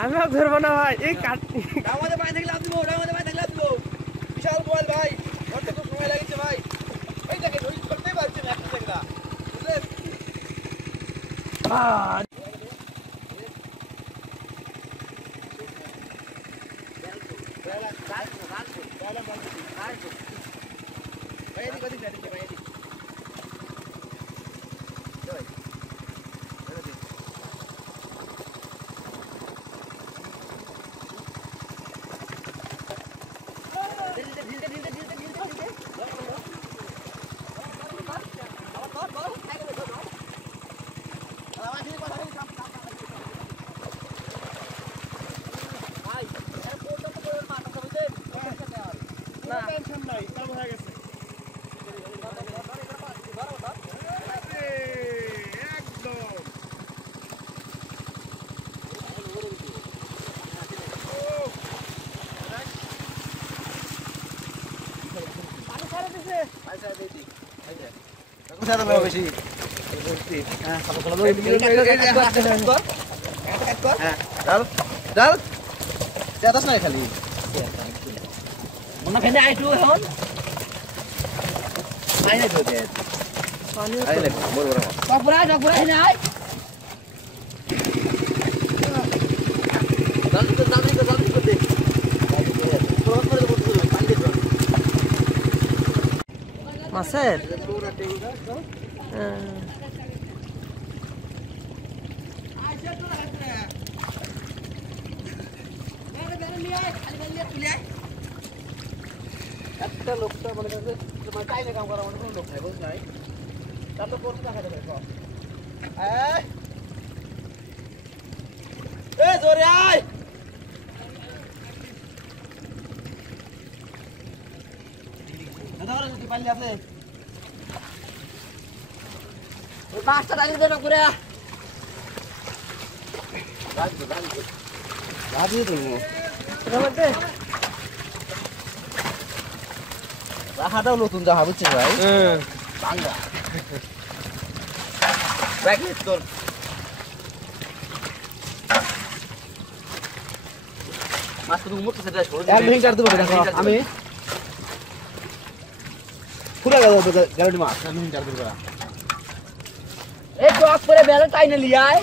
আমি ধরবো না ভাই এই আমাদের পায়ে থেকে লাভ দিব আমাদের পায়ে থেকে লাভ দিব বিশাল বল ভাই করতে খুব সময় লাগছে ভাই এই দেখে ওই করতেই পারছেন একটা জায়গা বুঝলেন খালি মনে ফেনে আইটু এখন আইনে তো দে আইলে বড় বড় ডকপুরা এনে আই জলদি করে দে তোর করে বলতে পানি দে মাছের একটা লোকটা মানে তোমার চাইলে কাম করা কোনো লোক নাই বুঝ নাই তার তো করতে দেখা যাবে এই জোরে আয় দাদা যদি পাইলে আছে ওই পাঁচটা ডালি দে না করে রাজি তুমি মধ্যে রাখাটাও নতুন জাহা বুঝছিস ভাই বাংলা ব্যাকলিট তোর মাছ তো উমর তো সেটা ছোট এক মিনিট আর দেবো দেখো আমি পুরো গ্যারান্টি মাছ এক মিনিট আর দেবো এই তো আজ পরে বেলা টাইনে লিয়ায়